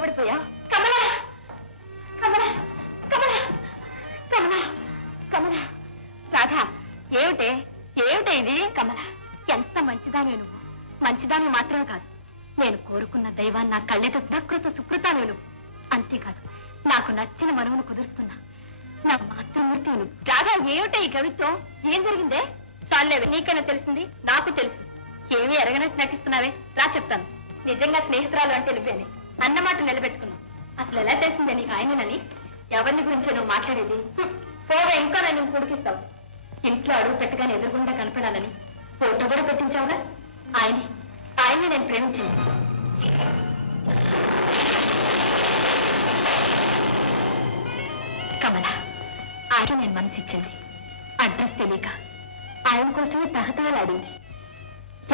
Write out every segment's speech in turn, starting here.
నిలబడిపోయా? కమలా కమలా కమలా కమలా కమలా రాధా, ఏమిటే ఏమిటే ఇది? కమలా, ఎంత మంచిదాను నువ్వు. మంచిదాన్ని మాత్రమే కాదు, నేను కోరుకున్న దైవాన్ని నా కళ్ళెదుట కృత సుకృతాను నువ్వు. అంతేకాదు, నాకు నచ్చిన మనవును కుదురుస్తున్నా నా మాతృమూర్తి నువ్వు. రాధా, ఏమిటే ఈ కవిత్వం? ఏం జరిగిందే? చాలేవే, నీకైనా తెలిసింది, నాకు తెలుసు. ఏమీ ఎరగనట్టు నటిస్తున్నావే? రా చెప్తాను. నిజంగా స్నేహితురాలు అంటే నువ్వేనే అన్నమాట నిలబెట్టుకున్నావు. అసలు ఎలా తెలిసిందే నీకు ఆయనని? ఎవరిని గురించే నువ్వు మాట్లాడేది? పోవే, ఇంకా నన్ను ఉడికిస్తావు. ఇంట్లో అడుగు పెట్టగానే ఎదురుగుండా కనపడాలని ఫోటో కూడా పెట్టించావుగా. ఆయన్ని నేను ప్రేమించింది. కమల, ఆయన నేను మనసిచ్చింది. అడ్రస్ తెలియక ఆయన కోసమే తహతహలాడింది.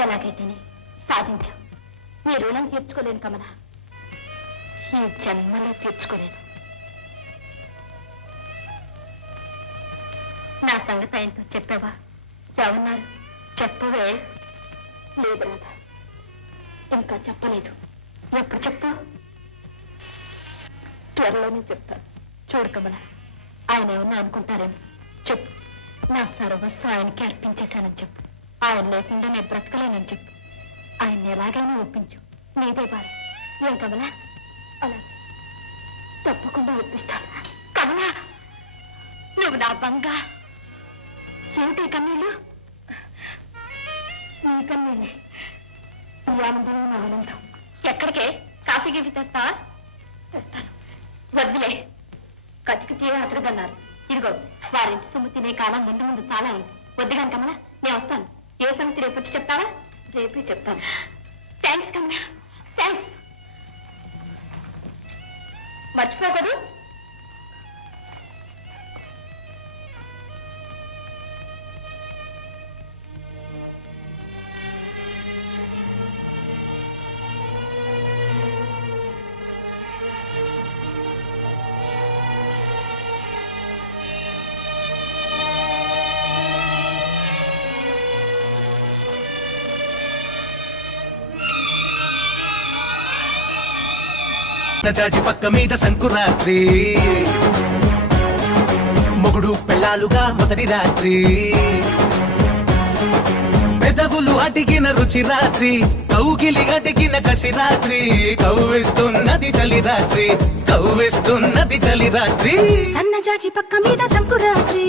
ఎలాగైతేనే సాధించావు. నీ రుణం తీర్చుకోలేను కమల, ఈ జన్మలో తీర్చుకోలేను. నా సంగతి ఆయనతో చెప్పావా? ఎవన్నారు? చెప్పవే. లేదు రాధా, ఇంకా చెప్పలేదు. ఎప్పుడు చెప్తావు? త్వరలోనే చెప్తాను. చూడు కమల, ఆయన ఏమన్నా అనుకుంటారేమో. చెప్పు. నా సర్వస్వం ఆయనకి అర్పించేశానని చెప్పు. ఆయన లేకుండా నేను బ్రతకలేనని చెప్పు. ఆయన్ని ఎలాగైనా ఒప్పించు. నీదే బాధ. ఏం కమలా? అలాగే, తప్పకుండా ఒప్పిస్తాను. కమలా, నువ్వు నా బంగా. ఏమిటి కన్నీళ్ళు? నీ కన్నీళ్ళే ఈ ఆనందం, నా ఆనందం. ఎక్కడికే? కాఫీ గిఫీ తెస్తావా? తెస్తాను. వద్దులే, కతికి తీరే అతరుదన్నారు. ఇదిగో, వారింటి సొమ్ము తినే కాలం ముందు ముందు చాలా ఉంది. వద్దుగాని కమలా, నేను వస్తాను. ఏ సంగతి రేపు వచ్చి చెప్తావా? రేపే చెప్తాను. థ్యాంక్స్ కమలా, థ్యాంక్స్. మర్చిపోకూడదు. జాజి పక్క మీద సంకురాత్రి, మొగుడు పెళ్ళాలుగా మొదటి రాత్రి, పెదవులు అడిగిన రుచి రాత్రి, కౌగిలి అడిగిన కసి రాత్రి, కవ్విస్తున్నది చలి రాత్రి, కవ్విస్తున్నది చలి రాత్రి. సన్నజాజి పక్క మీద సంకురాత్రి,